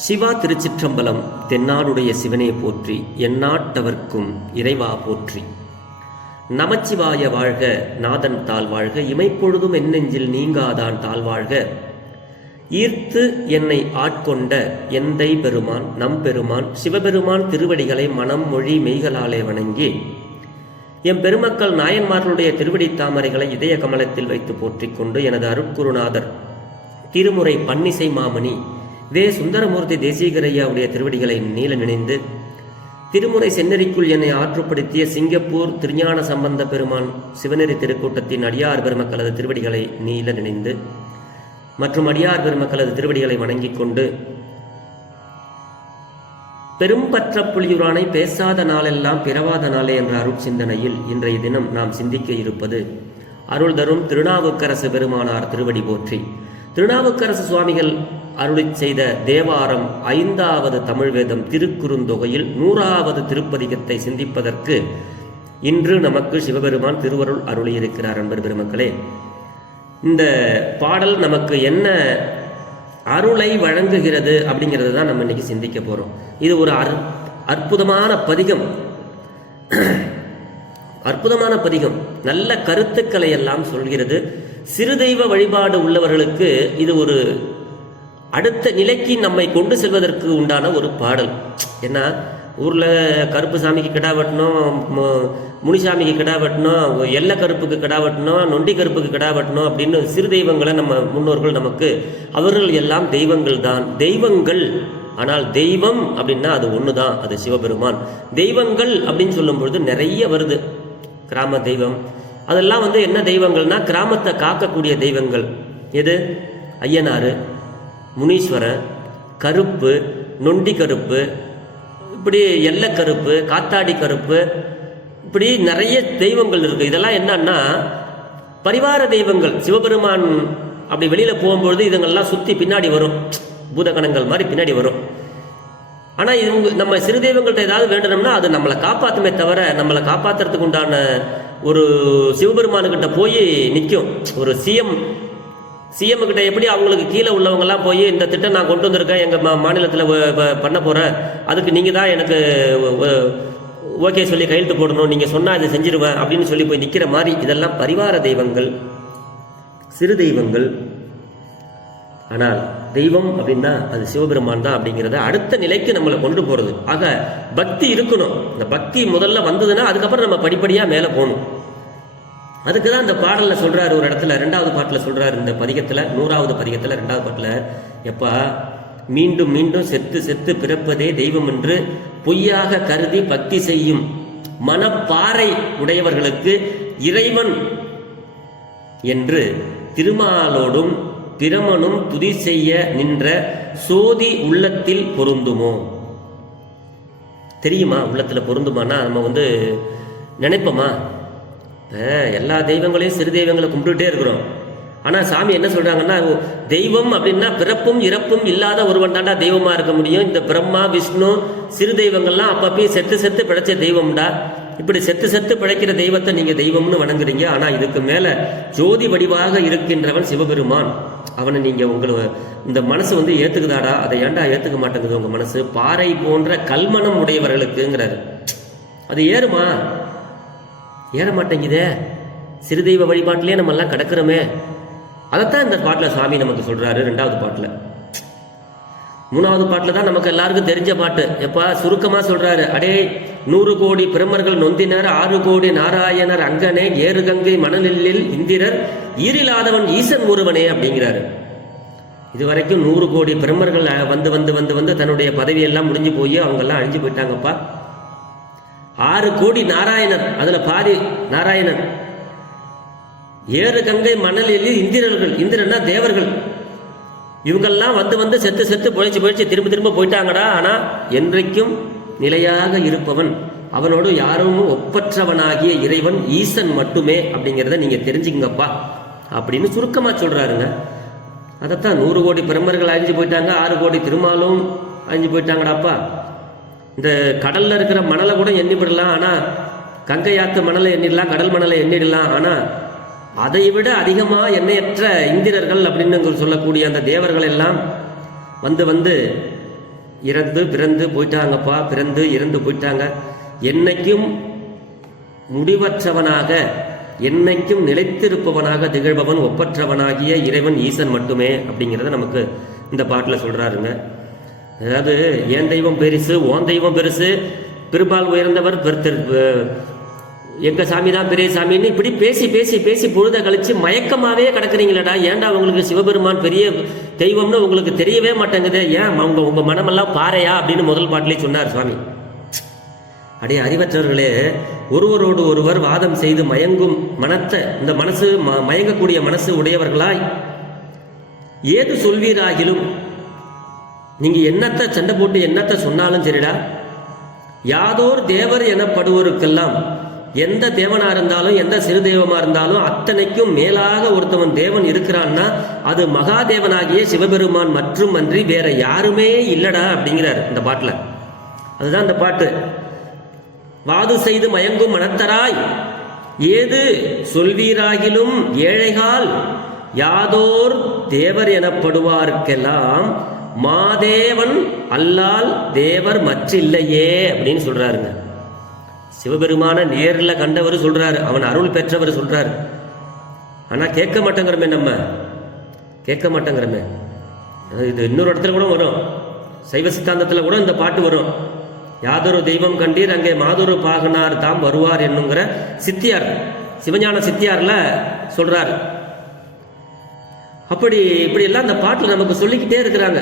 சிவா திருச்சிற்றம்பலம். தென்னாடுடைய சிவனே போற்றி, எந்நாட்டவர்க்கும் இறைவா போற்றி. நமச்சிவாய வாழ்க, நாதன் தாழ் வாழ்க, இமைப்பொழுதும் என்னெஞ்சில் நீங்காதான் தாழ் வாழ்க. ஈர்த்து என்னை ஆட்கொண்ட எந்தை பெருமான் நம் பெருமான் சிவபெருமான் திருவடிகளை மனம் மொழி மெய்களாலே வணங்கி எம் பெருமக்கள் நாயன்மார்களுடைய திருவடி தாமரைகளை இதய கமலத்தில் வைத்து போற்றிக் கொண்டு எனது அருட்குருநாதர் திருமுறை பன்னிசை மாமணி வே சுந்தரமூர்த்தி தேசிகரையாவுடைய திருவடிகளை நீல நினைந்து திருமுறை செந்நெறிக்குள் என்னை ஆற்றுப்படுத்திய சிங்கப்பூர் திருஞான சம்பந்த பெருமான் சிவநெறி திருக்கூட்டத்தின் அடியார் பெருமக்களது திருவடிகளை நீல நினைந்து மற்றும் அடியார் பெருமக்களது திருவடிகளை வணங்கிக் கொண்டு பெரும்பற்ற புலியுரானை பேசாத நாளெல்லாம் பிறவாத நாளே என்ற அருட்சிந்தனையில் இன்றைய தினம் நாம் சிந்திக்க இருப்பது அருள் தரும் திருநாவுக்கரசு பெருமானார் திருவடி போற்றி. திருநாவுக்கரசு சுவாமிகள் அருளி செய்த தேவாரம் 5வது தமிழ் வேதம் திருக்குறுந்தொகையில் 100வது திருப்பதிகத்தை சிந்திப்பதற்கு இன்று நமக்கு சிவபெருமான் திருவருள் அருளியிருக்கிறார். அன்பர் பெருமக்களே, இந்த பாடல் நமக்கு என்ன அருளை வழங்குகிறது அப்படிங்கிறது தான் நம்ம இன்னைக்கு சிந்திக்க போறோம். இது ஒரு அற்புதமான பதிகம், அற்புதமான பதிகம், நல்ல கருத்துக்களை எல்லாம் சொல்கிறது. சிறு தெய்வ வழிபாடு உள்ளவர்களுக்கு இது ஒரு அடுத்த நிலைக்கு நம்மை கொண்டு செல்வதற்கு உண்டான ஒரு பாடல். ஏன்னா ஊரில் கருப்பு சாமிக்கு கிடா வெட்டணும், முனிசாமிக்கு கிடா வெட்டணும், எல்லை கருப்புக்கு கிடா வெட்டணும், நொண்டி கருப்புக்கு கிடா வெட்டணும் அப்படின்னு சிறு தெய்வங்களை நம்ம முன்னோர்கள் நமக்கு, அவர்கள் எல்லாம் தெய்வங்கள் தான், தெய்வங்கள். ஆனால் தெய்வம் அப்படின்னா அது ஒன்று தான், அது சிவபெருமான். தெய்வங்கள் அப்படின்னு சொல்லும் பொழுது நிறைய வருது. கிராம தெய்வம் அதெல்லாம் என்ன தெய்வங்கள்னா கிராமத்தை காக்கக்கூடிய தெய்வங்கள். எது? ஐயனாறு, முனீஸ்வரன், கருப்பு, நொண்டி கருப்பு, இப்படி எல்லை கருப்பு, காத்தாடி கருப்பு, இப்படி நிறைய தெய்வங்கள் இருக்கு. இதெல்லாம் என்னன்னா பரிவார தெய்வங்கள். சிவபெருமான் அப்படி வெளியில போகும்பொழுது இதுங்கெல்லாம் சுத்தி பின்னாடி வரும், பூதகணங்கள் மாதிரி பின்னாடி வரும். ஆனா இது நம்ம சிறு தெய்வங்கள்ட்ட ஏதாவது வேண்டணும்னா அது நம்மளை காப்பாத்துமே தவிர, நம்மளை காப்பாத்துறதுக்கு உண்டான ஒரு சிவபெருமானுக்கிட்ட போய் நிற்கும். ஒரு சிஎம் கிட்ட எப்படி அவங்களுக்கு கீழே உள்ளவங்கெல்லாம் போய் இந்த திட்டம் நான் கொண்டு வந்திருக்கேன், எங்க மாநிலத்தில் பண்ண போறேன், அதுக்கு நீங்க தான் எனக்கு ஓகே சொல்லி கையெழுத்து போடணும், நீங்க சொன்னா இதை செஞ்சிருவேன் அப்படின்னு சொல்லி போய் நிக்கிற மாதிரி இதெல்லாம் பரிவார தெய்வங்கள், சிறு தெய்வங்கள். ஆனால் தெய்வம் அப்படின்னா அது சிவபெருமான் தான் அப்படிங்கிறத அடுத்த நிலைக்கு நம்மளை கொண்டு போறது. ஆக பக்தி இருக்கணும். இந்த பக்தி முதல்ல வந்ததுன்னா அதுக்கப்புறம் நம்ம படிப்படியா மேல போகணும். அதுக்குதான் இந்த பாடல்ல சொல்றாரு, ஒரு இடத்துல 2வது பாட்டுல சொல்றாரு, இந்த பதிகத்துல 100வது பதிகத்துல 2வது பாட்டுல, எப்பா மீண்டும் மீண்டும் செத்து செத்து பிறப்பதே தெய்வம் என்று பொய்யாக கருதி பக்தி செய்யும் மனப்பாறை உடையவர்களுக்கு இறைவன் என்று திருமாலோடும் பிரமனும் துதி செய்ய நின்ற சோதி உள்ளத்தில் பொருந்துமோ? தெரியுமா? உள்ளத்துல பொருந்துமானா நம்ம நினைப்போமா? எல்லா தெய்வங்களையும் சிறு தெய்வங்களை கும்பிட்டுட்டே இருக்கிறோம். ஆனா சாமி என்ன சொல்றாங்கன்னா, தெய்வம் அப்படின்னா பிறப்பும் இறப்பும் இல்லாத ஒருவன் தாண்டா தெய்வமா இருக்க முடியும். இந்த பிரம்மா விஷ்ணு சிறு தெய்வங்கள்லாம் அப்பப்பயும் செத்து செத்து பிழைச்ச தெய்வம்டா. இப்படி செத்து செத்து பிழைக்கிற தெய்வத்தை நீங்க தெய்வம்னு வணங்குறீங்க. ஆனா இதுக்கு மேல ஜோதி வடிவாக இருக்கின்றவன் சிவபெருமான். அவனை நீங்க இந்த மனசு ஏத்துக்குதாடா? அதை ஏன்டா ஏத்துக்க மாட்டேங்குது உங்க மனசு? பாறை போன்ற கல்மனம் உடையவர்களுக்குங்கிறாரு. அது ஏறுமா? ஏற மாட்டேங்குதே. சிறு தெய்வ வழிபாட்டிலே நம்ம எல்லாம் கிடக்கிறோமே. அதைத்தான் இந்த பாட்டுல சுவாமி நமக்கு சொல்றாரு. 2வது பாட்டுல, 3வது பாட்டுல தான் நமக்கு எல்லாருக்கும் தெரிஞ்ச பாட்டு. எப்பா சுருக்கமா சொல்றாரு, அடே 100 கோடி பிரமர்கள் நொந்தினர், 6 கோடி நாராயணர் அங்கனே, 7 கங்கை மணலில் இந்திரர், ஈரில்லாதவன் ஈசன் ஒருவனே அப்படிங்கிறாரு. இதுவரைக்கும் 100 கோடி பிரமர்கள் வந்து வந்து வந்து வந்து தன்னுடைய பதவியெல்லாம் முடிஞ்சு போய் அவங்க எல்லாம் அழிஞ்சு போயிட்டாங்கப்பா. 6 கோடி நாராயணர், அதுல பாதி நாராயணன். 7 கங்கை மணலில் இந்திரர்கள், இந்திரன்னா தேவர்கள், இவங்கெல்லாம் வந்து வந்து செத்து செத்து பொழைச்சு திரும்ப திரும்ப போயிட்டாங்கடா. ஆனா என்றைக்கும் நிலையாக இருப்பவன், அவனோடு யாரும் ஒப்பற்றவனாகிய இறைவன் ஈசன் மட்டுமே அப்படிங்கிறத நீங்க தெரிஞ்சுங்கப்பா அப்படின்னு சுருக்கமா சொல்றாருங்க. அதைத்தான் 100 கோடி பிரம்மர்கள் அழிஞ்சு போயிட்டாங்க, 6 கோடி திருமாலும் அழிஞ்சு போயிட்டாங்கடாப்பா. இந்த கடல்ல இருக்கிற மணலை கூட எண்ணிவிடலாம், ஆனா கங்கையாத்து மணலை எண்ணிடலாம், கடல் மணலை எண்ணிடலாம். ஆனா அதை விட அதிகமா எண்ணெயற்ற இந்திரர்கள் அப்படின்னு சொல்லக்கூடிய அந்த தேவர்கள் எல்லாம் வந்து வந்து இறந்து பிறந்து போயிட்டாங்கப்பா, பிறந்து இறந்து போயிட்டாங்க. என்னைக்கும் முடிவற்றவனாக, என்னைக்கும் நிலைத்திருப்பவனாக திகழ்பவன் ஒப்பற்றவனாகிய இறைவன் ஈசன் மட்டுமே அப்படிங்கிறத நமக்கு இந்த பாட்டில் சொல்றாருங்க. அதாவது என் தெய்வம் பெருசு, ஓன் தெய்வம் பெருசு, பெரும்பால் உயர்ந்தவர், எங்க சாமி தான் பெரிய சாமின்னு இப்படி பேசி பேசி பேசி பொழுத கழிச்சு மயக்கமாவே கிடக்குறீங்களடா. ஏன்டா உங்களுக்கு சிவபெருமான் பெரிய தெய்வம்னு உங்களுக்கு தெரியவே மாட்டேங்குது, ஏன் உங்க மனமெல்லாம் பாறையா அப்படின்னு முதல் பாட்டிலே சொன்னார் சுவாமி. அடைய அறிவற்றவர்களே, ஒருவரோடு ஒருவர் வாதம் செய்து மயங்கும் மனத்தை, இந்த மனசு மயங்கக்கூடிய மனசு உடையவர்களாய் ஏது சொல்வீராகிலும், நீங்க என்னத்தை சண்டை போட்டு என்னத்தை சொன்னாலும் சரிடா, யாதோர் தேவர் எனப்படுவோருக்கெல்லாம், எந்த தேவனா இருந்தாலும் எந்த சிறு தெய்வமா இருந்தாலும் அத்தனைக்கும் மேலாக ஒருத்தவன் தேவன் இருக்கிறான்னா அது மகாதேவனாகிய சிவபெருமான் மற்றும் அன்றி வேற யாருமே இல்லடா அப்படிங்கிறார் இந்த பாட்டுல. அதுதான் இந்த பாட்டு. வாது செய்து மயங்கும் மனத்தராய் ஏது சொல்வீராகிலும் ஏழைகால் யாதோர் தேவர் எனப்படுவார்க்கெல்லாம் மாதேவன் அல்லால் தேவர் மற்றில்லையே அப்படின்னு சொல்றாருங்க. சிவபெருமான நேரில் கண்டவர் சொல்றாரு, அவன் அருள் பெற்றவர் சொல்றாரு. ஆனா கேட்க மாட்டேங்கிறமே, நம்ம கேட்க மாட்டேங்கிறமே. இது இன்னொரு இடத்துல கூட வரும், சைவ சித்தாந்தத்தில் கூட இந்த பாட்டு வரும். யாதொரு தெய்வம் கண்டீர் அங்கே மாதொரு பாகனார் தாம் வருவார் என்னுங்கிற சித்தியார், சிவஞான சித்தியார்ல சொல்றாரு. அப்படி இப்படி எல்லாம் இந்த பாட்டில் நமக்கு சொல்லிக்கிட்டே இருக்கிறாங்க.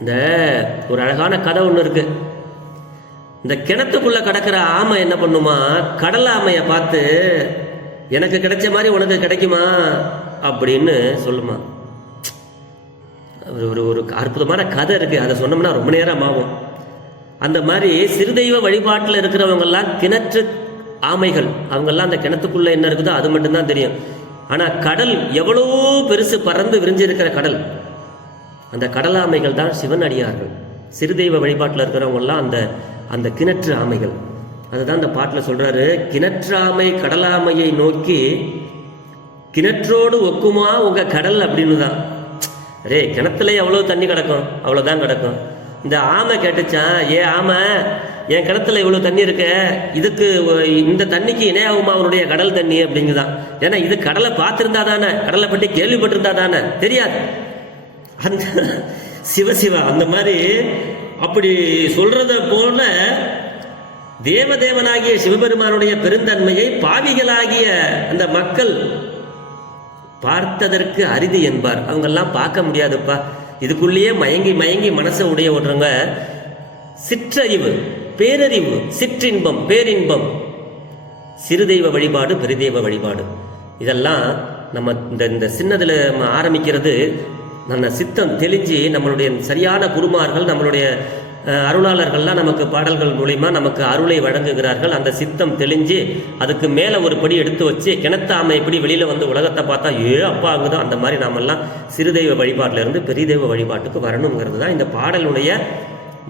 இந்த ஒரு அழகான கதை ஒன்று இருக்கு. இந்த கிணத்துக்குள்ள கிடக்கிற ஆமை என்ன பண்ணுமா, கடல் ஆமையை பார்த்து எனக்கு கிடைச்ச மாதிரி உனக்கு கிடைக்குமா அப்படின்னு சொல்லுமா. ஒரு அற்புதமான கதை இருக்கு, அதை சொன்னோம்னா ரொம்ப நேரம் ஆகும். அந்த மாதிரி சிறுதெய்வ வழிபாட்டில் இருக்கிறவங்கெல்லாம் கிணற்று ஆமைகள், அவங்கெல்லாம் அந்த கிணத்துக்குள்ள என்ன இருக்குதோ அது மட்டும்தான் தெரியும். ஆனா கடல் எவ்வளவோ பெருசு, பறந்து விரிஞ்சிருக்கிற கடல், அந்த கடல் ஆமைகள் தான் சிவன் அடியார்கள். சிறுதெய்வ வழிபாட்டில் இருக்கிறவங்க எல்லாம் அந்த அந்த கிணற்று ஆமைகள். அதுதான் இந்த பாட்டில் சொல்றாரு, கிணற்றாமை கடலாமையை நோக்கி கிணற்றோடு ஒக்குமா உங்க கடல் அப்படின்னு தான். அரே கிணத்துல எவ்வளவு தண்ணி கிடக்கும், அவ்வளவுதான் கிடக்கும். இந்த ஆமை கேட்டுச்சான், ஆமை என் கிணத்துல இவ்வளவு தண்ணி இருக்கு, இதுக்கு இந்த தண்ணிக்கு இணையாகுமா அவனுடைய கடல் தண்ணி அப்படிங்குதான். ஏன்னா இது கடலை பார்த்திருந்தா தானே, கடலை பற்றி கேள்விப்பட்டிருந்தா தானே, தெரியாது. அந்த சிவசிவா அந்த மாதிரி அப்படி சொல்றத போல தேவதேவனாகிய சிவபெருமானுடைய பெருந்தன்மையை பாவிகளாகிய அந்த மக்கள் பார்த்ததற்கு அரிது என்பார். அவங்கெல்லாம் பார்க்க முடியாதுப்பா, இதுக்குள்ளேயே மயங்கி மயங்கி மனசை உடைய ஓடுறவங்க சிற்றறிவு, பேரறிவு, சிற்றின்பம், பேரின்பம், சிறுதெய்வ வழிபாடு, பெருதெய்வ வழிபாடு, இதெல்லாம் நம்ம இந்த சின்னதுல ஆரம்பிக்கிறது. நம்ம சித்தம் தெளிஞ்சு நம்மளுடைய சரியான குருமார்கள், நம்மளுடைய அருளாளர்கள்லாம் நமக்கு பாடல்கள் மூலிமா நமக்கு அருளை வழங்குகிறார்கள். அந்த சித்தம் தெளிஞ்சு அதுக்கு மேலே ஒரு படி எடுத்து வச்சு கிணத்தாமை எப்படி வெளியில் வந்து உலகத்தை பார்த்தா அப்பா அங்குதான், அந்த மாதிரி நாமெல்லாம் சிறுதெய்வ வழிபாட்டிலிருந்து பெரியதெய்வ வழிபாட்டுக்கு வரணுங்கிறது தான் இந்த பாடலுடைய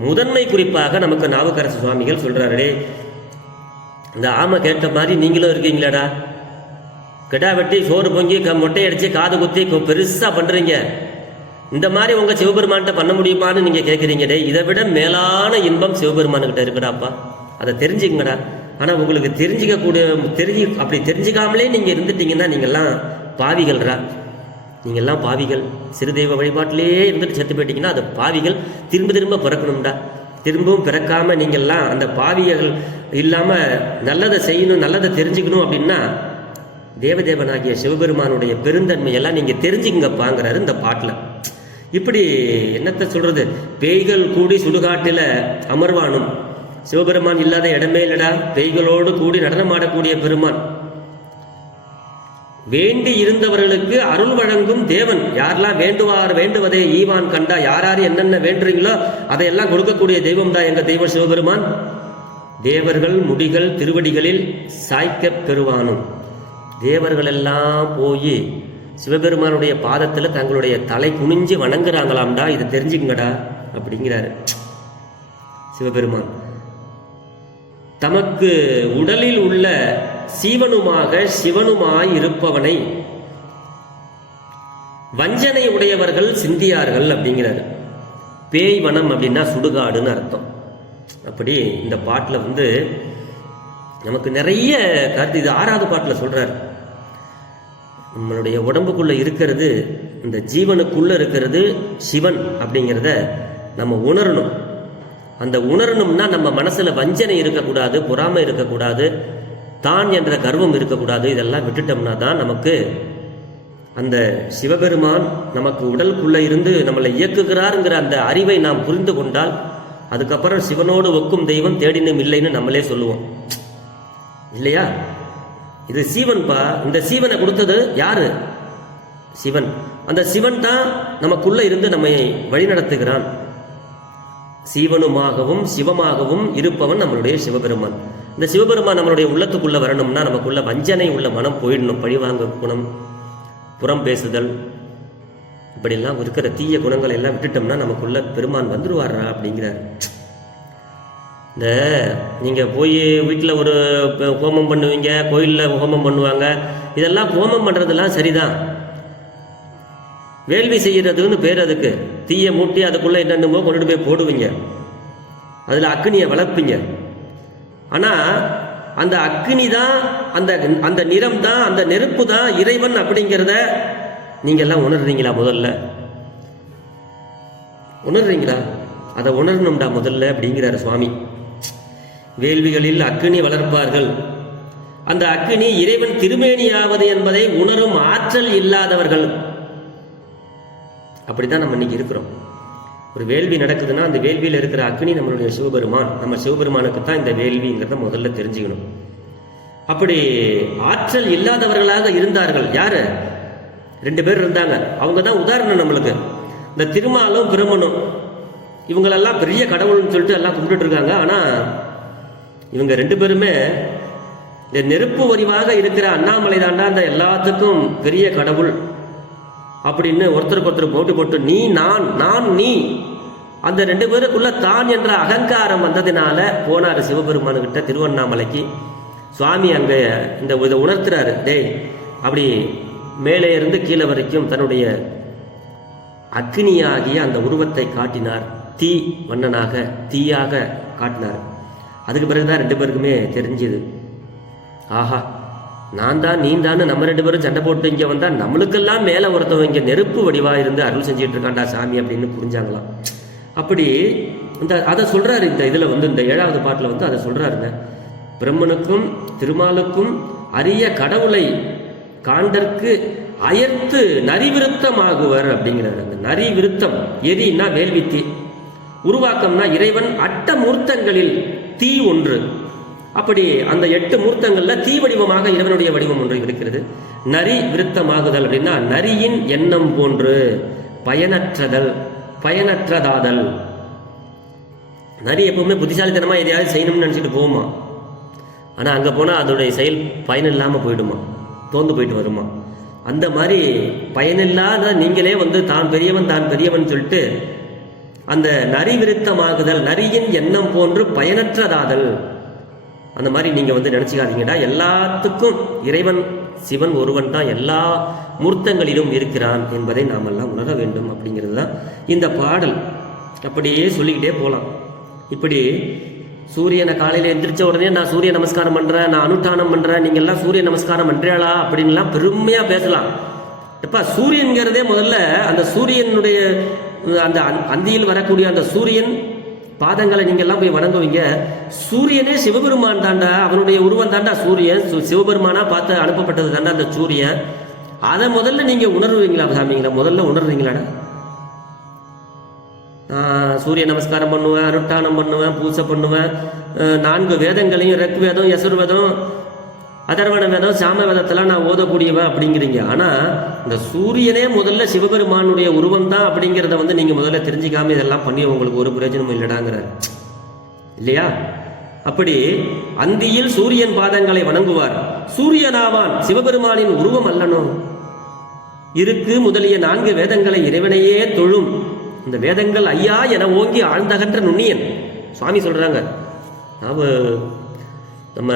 முதன்மை குறிப்பாக நமக்கு நாவுக்கரசு சுவாமிகள் சொல்றாரு. இந்த ஆமை கேட்ட மாதிரி நீங்களும் இருக்கீங்களாடா, கிடா வெட்டி சோறு பொங்கி மொட்டை அடிச்சு காது குத்தி பெருசா பண்றீங்க, இந்த மாதிரி உங்க சிவபெருமான்கிட்ட பண்ண முடியுமான்னு நீங்க கேட்குறீங்க. இதை விட மேலான இன்பம் சிவபெருமானுக்கிட்ட இருக்குடாப்பா, அதை தெரிஞ்சுக்கங்கடா. ஆனா உங்களுக்கு அப்படி தெரிஞ்சுக்காமலே நீங்க இருந்துட்டீங்கன்னா நீங்கெல்லாம் பாவிகள்ரா, நீங்கெல்லாம் பாவிகள். சிறுதெய்வ வழிபாட்டிலே இருந்துட்டு செத்து போயிட்டீங்கன்னா அது பாவிகள், திரும்ப திரும்ப பிறக்கணும்டா. திரும்பவும் பிறக்காம நீங்கெல்லாம் அந்த பாவிகள் இல்லாம நல்லதை செய்யணும், நல்லதை தெரிஞ்சுக்கணும் அப்படின்னா தேவதேவனாகிய சிவபெருமானுடைய பெருந்தன்மையெல்லாம் நீங்க தெரிஞ்சுக்கங்கப்பாங்கிறாரு இந்த பாட்டுல. இப்படி என்னத்தை சொல்றது, பேய்கள் கூடி சுடுகாட்டில அமர்வானும், சிவபெருமான் இல்லாத இடமே இல்லடா, பேய்களோடு கூடி நடனமாடக்கூடிய பெருமான், வேண்டி இருந்தவர்களுக்கு அருள் வழங்கும் தேவன். யாரெல்லாம் வேண்டுவதை ஈவான் கண்டா, யார் என்னென்ன வேண்டுறீங்களோ அதையெல்லாம் கொடுக்கக்கூடிய தெய்வம் தான் எங்க தெய்வம் சிவபெருமான். தேவர்கள் முடிகள் திருவடிகளில் சாய்க்க பெறுவானும், தேவர்கள் எல்லாம் போய் சிவபெருமானுடைய பாதத்துல தங்களுடைய தலை குனிஞ்சு வணங்குறாங்களாம்டா, இதை தெரிஞ்சுக்கங்கடா அப்படிங்கிறாரு சிவபெருமான். தமக்கு உடலில் உள்ள சீவனுமாக சிவனுமாய் இருப்பவனை வஞ்சனை உடையவர்கள் சிந்தியார்கள் அப்படிங்கிறாரு. பேய் வனம் அப்படின்னா சுடுகாடுன்னு அர்த்தம். அப்படி இந்த பாட்டில் வந்து நமக்கு நிறைய கருத்து. இது 6வது பாட்டில் சொல்றார், நம்மளுடைய உடம்புக்குள்ள இருக்கிறது, இந்த ஜீவனுக்குள்ள இருக்கிறது சிவன் அப்படிங்கிறத நம்ம உணரணும். அந்த உணரணும்னா நம்ம மனசுல வஞ்சனை இருக்கக்கூடாது, பொறாமை இருக்கக்கூடாது, தான் என்ற கர்வம் இருக்கக்கூடாது. இதெல்லாம் விட்டுட்டோம்னா தான் நமக்கு அந்த சிவபெருமான் நமக்கு உடலுக்குள்ள இருந்து நம்மளை இயக்குகிறாருங்கிற அந்த அறிவை நாம் புரிந்து கொண்டால் அதுக்கப்புறம் சிவனோடு ஒக்கும் தெய்வம் தேடினும் இல்லைன்னு நம்மளே சொல்லுவோம் இல்லையா? இது சீவன்பா. இந்த சீவனை கொடுத்தது யாரு? சிவன். அந்த சிவன் தான் நமக்குள்ள இருந்து நம்மை வழிநடத்துகிறான். சீவனுமாகவும் சிவமாகவும் இருப்பவன் நம்மளுடைய சிவபெருமான். இந்த சிவபெருமான் நம்மளுடைய உள்ளத்துக்குள்ள வரணும்னா நமக்குள்ள வஞ்சனை உள்ள மனம் போயிடணும். பழிவாங்க குணம், புறம் பேசுதல், இப்படிலாம் இருக்கிற தீய குணங்களை எல்லாம் விட்டுட்டோம்னா நமக்குள்ள பெருமான் வந்துருவாரா அப்படிங்கிறார். இந்த நீங்கள் போய் வீட்டில் ஒரு ஹோமம் பண்ணுவீங்க, கோயிலில் ஹோமம் பண்ணுவாங்க, இதெல்லாம் ஹோமம் பண்ணுறதெல்லாம் சரிதான். வேள்வி செய்கிறதுன்னு பேர். அதுக்கு தீயை மூட்டி அதுக்குள்ளே என்னென்னமோ கொண்டுட்டு போய் போடுவீங்க, அதில் அக்னியை வளர்ப்பீங்க. ஆனால் அந்த அக்னி தான், அந்த நிறம் தான், அந்த நெருப்பு தான் இறைவன் அப்படிங்கிறத நீங்கள் எல்லாம் உணர்றீங்களா? முதல்ல உணர்றீங்களா? அதை உணரணும்டா முதல்ல அப்படிங்கிறார் சுவாமி. வேள்விகளில் அக்னி வளர்ப்பார்கள். அந்த அக்னி இறைவன் திருமேனியாவது என்பதை உணரும் ஆற்றல் இல்லாதவர்கள். அப்படித்தான் நம்ம இன்னைக்கு இருக்கிறோம். ஒரு வேள்வி நடக்குதுன்னா அந்த வேள்வியில் இருக்கிற அக்னி நம்மளுடைய சிவபெருமான். நம்ம சிவபெருமானுக்கு தான் இந்த வேள்விங்கிறத முதல்ல தெரிஞ்சுக்கணும். அப்படி ஆற்றல் இல்லாதவர்களாக இருந்தார்கள். யாரு? 2 பேர் இருந்தாங்க. அவங்க தான் உதாரணம் நம்மளுக்கு. இந்த திருமாலும் பிரம்மனும், இவங்களெல்லாம் பெரிய கடவுள்னு சொல்லிட்டு எல்லாம் கும்பிட்டு இருக்காங்க. ஆனால் இவங்க 2 பேருமே இந்த நெருப்பு வடிவாக இருக்கிற அண்ணாமலை தாண்டா அந்த எல்லாத்துக்கும் பெரிய கடவுள் அப்படின்னு ஒருத்தருக்கு ஒருத்தர் போட்டு நீ நான், நான் நீ, அந்த 2 பேருக்குள்ள தான் என்ற அகங்காரம் வந்ததுனால போனார் சிவபெருமானுக்கிட்ட திருவண்ணாமலைக்கு. சுவாமி அங்கே இதை உணர்த்துறாரு. டேய், அப்படி மேலே இருந்து கீழே வரைக்கும் தன்னுடைய அக்னியாகிய அந்த உருவத்தை காட்டினார். தீ வண்ணனாக, தீயாக காட்டினார். அதுக்கு பிறகுதான் 2 பேருக்குமே தெரிஞ்சுது, ஆஹா நான் தான் நீ தான், நம்ம 2 பேரும் சண்டை போட்டு இங்கே வந்தா நம்மளுக்கெல்லாம் மேலே ஒருத்தவங்க இங்கே நெருப்பு வடிவாக இருந்து அருள் செஞ்சுட்டு இருக்காண்டா சாமி அப்படின்னு புரிஞ்சாங்களாம். அப்படி அதை சொல்றாரு இந்த இதில் வந்து, இந்த 7வது பாட்டில் வந்து அதை சொல்றாருங்க. பிரம்மனுக்கும் திருமாலுக்கும் அரிய கடவுளை காண்டற்கு அயர்த்து நரிவிருத்தமாகுவர் அப்படிங்கிறார். அந்த நரி விருத்தம், எரின்னா வேள்வி, உருவாக்கம்னா இறைவன் 8 மூர்த்தங்களில் தீ ஒன்று. அப்படி அந்த 8 மூர்த்தங்கள்ல தீ வடிவமாக இறைவனுடைய வடிவம் ஒன்று இருக்கிறது. நரி விருத்தமாகுதல் அப்படின்னா நரியின் எண்ணம் போன்று பயனற்றதல், பயனற்றதாதல். நரி எப்பவுமே புத்திசாலித்தனமா எதையாவது செய்யணும்னு நினைச்சிட்டு போகுமா, ஆனா அங்க போனா அதோடைய செயல் பயனில்லாம போயிடுமா, தோந்து போயிட்டு வருமா. அந்த மாதிரி பயனில்லாத நீங்களே வந்து தான் பெரியவன் தான் பெரியவன் சொல்லிட்டு அந்த நரி விருத்தமாகுதல், நரியின் எண்ணம் போன்று பயனற்றதாதல், அந்த மாதிரி நீங்க வந்து நினைச்சுக்காதீங்கடா. எல்லாத்துக்கும் இறைவன் சிவன் ஒருவன் தான் எல்லா மூர்த்தங்களிலும் இருக்கிறான் என்பதை நாம் எல்லாம் உணர வேண்டும் அப்படிங்கிறது தான் இந்த பாடல். அப்படியே சொல்லிக்கிட்டே போகலாம். இப்படி சூரியனை காலையில் எந்திரிச்ச உடனே நான் சூரிய நமஸ்காரம் பண்றேன், நான் அனுஷ்டானம் பண்றேன், நீங்க எல்லாம் சூரிய நமஸ்காரம் பண்றீங்களா அப்படின்லாம் பெருமையா பேசலாம். எப்ப சூரியன்கிறதே முதல்ல அந்த சூரியனுடைய அந்த அந்தியில் வரக்கூடிய அந்த சூரியன் பாதங்களை நீங்க எல்லாம் போய் வணங்குவீங்க. சூரியனே சிவபெருமான் தாண்டா, அவனுடைய உருவம் தாண்டா சூரியன். சிவபெருமானா பார்த்து அனுப்பப்பட்டது தாண்டா அந்த சூரியன். அதை முதல்ல நீங்க உணர்வீங்களா சாமிங்களா? முதல்ல உணர்றீங்களாடா? நான் சூரிய நமஸ்காரம் பண்ணுவேன், அனுஷ்டானம் பண்ணுவேன், பூஜை பண்ணுவேன், 4 வேதங்களையும் ரிக் வேதம், யசுர்வேதம், அதர்வண வேதம், சாம வேதத்தெல்லாம் நான் ஓதக்கூடியவன் அப்படிங்கிறீங்க. ஆனா இந்த சூரியனே முதல்ல சிவபெருமானுடைய உருவம் தான் அப்படிங்கிறத வந்து நீங்க முதல்ல தெரிஞ்சுக்காம இதெல்லாம் பண்ணி உங்களுக்கு ஒரு பிரயோஜனமும் இல்லடாங்கிறார் இல்லையா? அப்படி அந்தியில் சூரியன் பாதங்களை வணங்குவார். சூரியனாவான் சிவபெருமானின் உருவம் அல்லனோ. இருக்கு முதலிய 4 வேதங்களை இறைவனையே தொழும். இந்த வேதங்கள் ஐயா என ஓங்கி ஆழ்ந்தகன்ற நுண்ணியன் சுவாமி சொல்றாங்க. நம்ம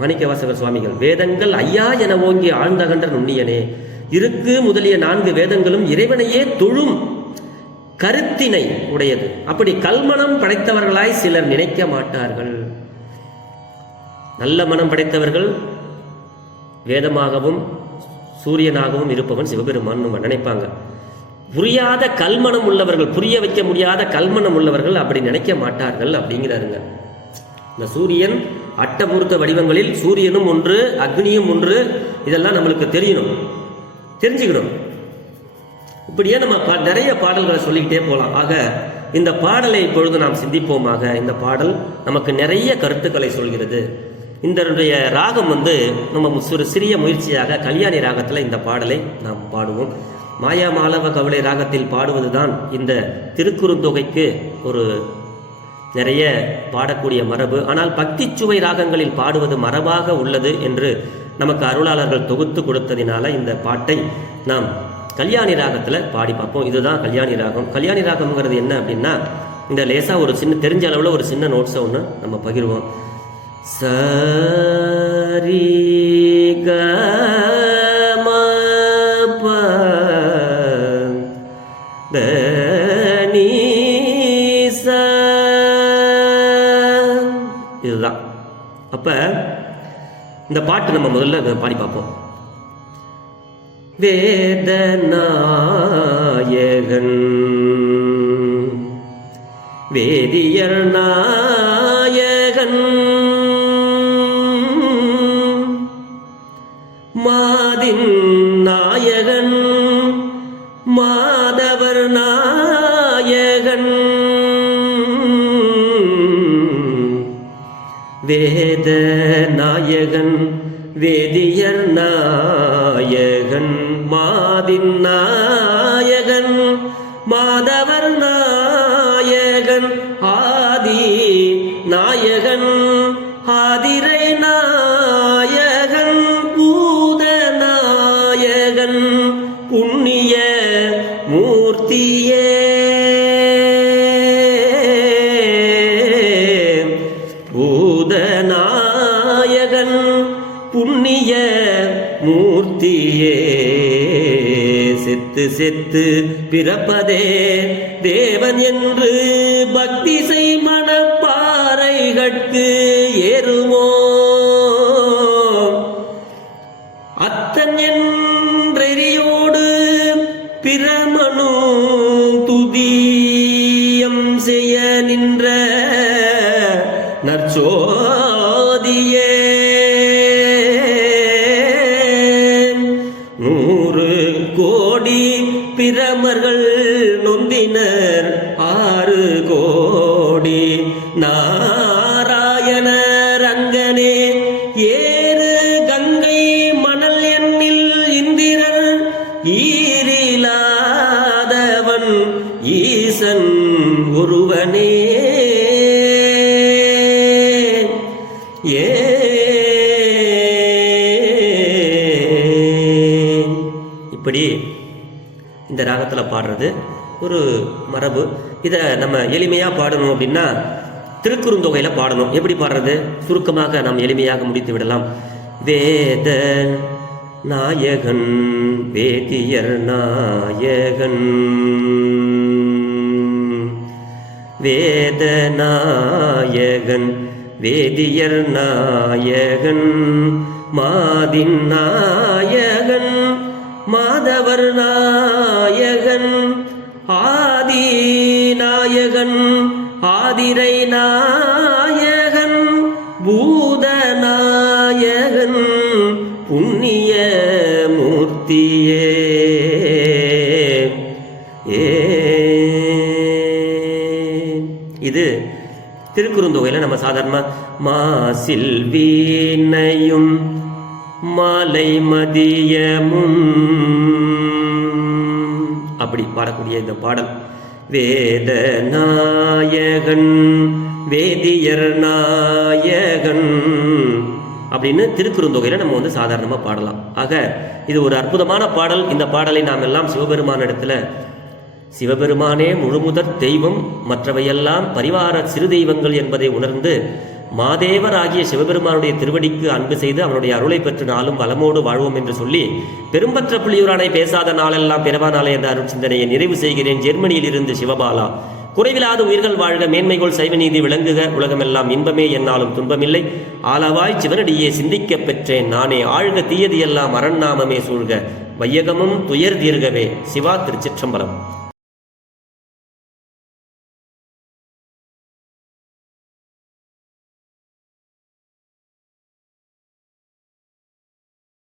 மாணிக்கவாசகர் சுவாமிகள், வேதங்கள் ஐயா என ஓங்கி ஆழ்ந்தகன்ற நுண்ணியனே, இருக்கு முதலிய 4 வேதங்களும் இறைவனையே தொழும். கருத்தினை உடையது. அப்படி கல்மனம் படைத்தவர்களாய் சிலர் நினைக்க மாட்டார்கள். நல்ல மனம் படைத்தவர்கள் வேதமாகவும் சூரியனாகவும் இருப்பவன் சிவபெருமான் நினைப்பாங்க. புரியாத கல்மனம் உள்ளவர்கள், புரிய வைக்க முடியாத கல்மனம் உள்ளவர்கள் அப்படி நினைக்க மாட்டார்கள் அப்படிங்கிறாருங்க. இந்த சூரியன் அட்டமூர்த்த வடிவங்களில் சூரியனும் ஒன்று, அக்னியும் ஒன்று. இதெல்லாம் நம்மளுக்கு தெரியணும், தெரிஞ்சுக்கணும். இப்படியே நம்ம நிறைய பாடல்களை சொல்லிக்கிட்டே போகலாம். ஆக இந்த பாடலை இப்பொழுது நாம் சிந்திப்போமாக. இந்த பாடல் நமக்கு நிறைய கருத்துக்களை சொல்கிறது. இதனுடைய ராகம் நம்ம ஒரு சிறிய முயற்சியாக கல்யாணி ராகத்தில் இந்த பாடலை நாம் பாடுவோம். மாயா மாலவ கவலை ராகத்தில் பாடுவதுதான் இந்த திருக்குறுந்தொகைக்கு ஒரு நிறைய பாடக்கூடிய மரபு. ஆனால் பக்தி சுவை ராகங்களில் பாடுவது மரபாக உள்ளது என்று நமக்கு அருளாளர்கள் தொகுத்து கொடுத்ததினால இந்த பாட்டை நாம் கல்யாணி ராகத்தில் பாடி பார்ப்போம். இதுதான் கல்யாணி ராகம். கல்யாணி ராகம்ங்கிறது என்ன அப்படின்னா, இந்த லேசாக ஒரு சின்ன தெரிஞ்ச அளவில் ஒரு சின்ன நோட்ஸை ஒன்று நம்ம பகிர்வோம். சரி க ம ப த நீ ச. இதுதான். அப்ப இந்த பாட்டு நம்ம முதல்ல பாடி பார்ப்போம். வேதநாயகன் வேதியர் நாயகன் மாதின் நாயகன் மாதவர் நாயகன் வேத நாயகன் வேதியர் நாயகன் மாதின் நாயகன் மாதவர் நாயகன் ஆதி நாயகன் ஆதிரை நாயகன் பூத நாயகன் புண்ணிய மூர்த்தியே பூத நாயகன் புண்ணிய மூர்த்தியே. செத்து செத்து பிறப்பதே தேவன் என்று பக்தி செய் மனப்பாறைகட்கு ஏறுவோம். அத்தன் என்றெறியோடு பிரமனு துதியம் செய்ய நின்ற நற்சோதியே. 100 கோடி பிரமர்கள் நொந்தினர் 6 கோடி நாராயணர் அங்கனே ஏறு கங்கை மணல் எண்ணில் இந்திரன் ஈரிலாதவன் ஈசன் ஒருவனே. இப்படி இந்த ராகத்தில் பாடுறது ஒரு மரபு. இதை நம்ம எளிமையாக பாடணும் அப்படின்னா திருக்குறுந்தொகையில் பாடணும். எப்படி பாடுறது? சுருக்கமாக நாம் எளிமையாக முடித்து விடலாம். வேத நாயகன் வேதியர் நாயகன் வேத நாயகன் வேதியர் நாயகன் மாதின் நாயகன் மாதவர் நாயகன் ஆதி நாயகன் ஆதிரை நாயகன் பூத நாயகன் புண்ணிய மூர்த்தியே. இது திருக்குறுந்தொகையில் நம்ம சாதாரண மாசில் வீணையும் மாலை மதியமும் அப்படி பாடக்கூடிய இந்த பாடல். வேத நாயகன் வேதியர் நாயகன் அப்படின்னு திருக்குறுந்தொகையில் நம்ம சாதாரணமாக பாடலாம். ஆக இது ஒரு அற்புதமான பாடல். இந்த பாடலை நாம் எல்லாம் சிவபெருமான இடத்துல சிவபெருமானே முழுமுதற் தெய்வம், மற்றவையெல்லாம் பரிவார சிறு தெய்வங்கள் என்பதை உணர்ந்து மாதேவர் ஆகிய சிவபெருமானுடைய திருவடிக்கு அன்பு செய்து அவனுடைய அருளை பெற்று நாளும் வளமோடு வாழ்வோம் என்று சொல்லி பெரும்பற்ற புலியூரானை பேசாத நாளெல்லாம் பிறவா நாளே என்ற அருட்சிந்தனையை நிறைவு செய்கிறேன். ஜெர்மனியில் இருந்து சிவபாலா. குறைவிலாத உயிர்கள் வாழ்க, மேன்மைகோள் சைவ நீதி விளங்குக, உலகமெல்லாம் இன்பமே, என்னாலும் துன்பமில்லை. ஆலவாய் சிவனடியே சிந்திக்கப் பெற்றேன் நானே, ஆழ்க தீயது எல்லாம் அரண்நாமமே சூழ்க, வையகமும் துயர் தீர்கவே. சிவா. திருச்சிற்றம்பலம்.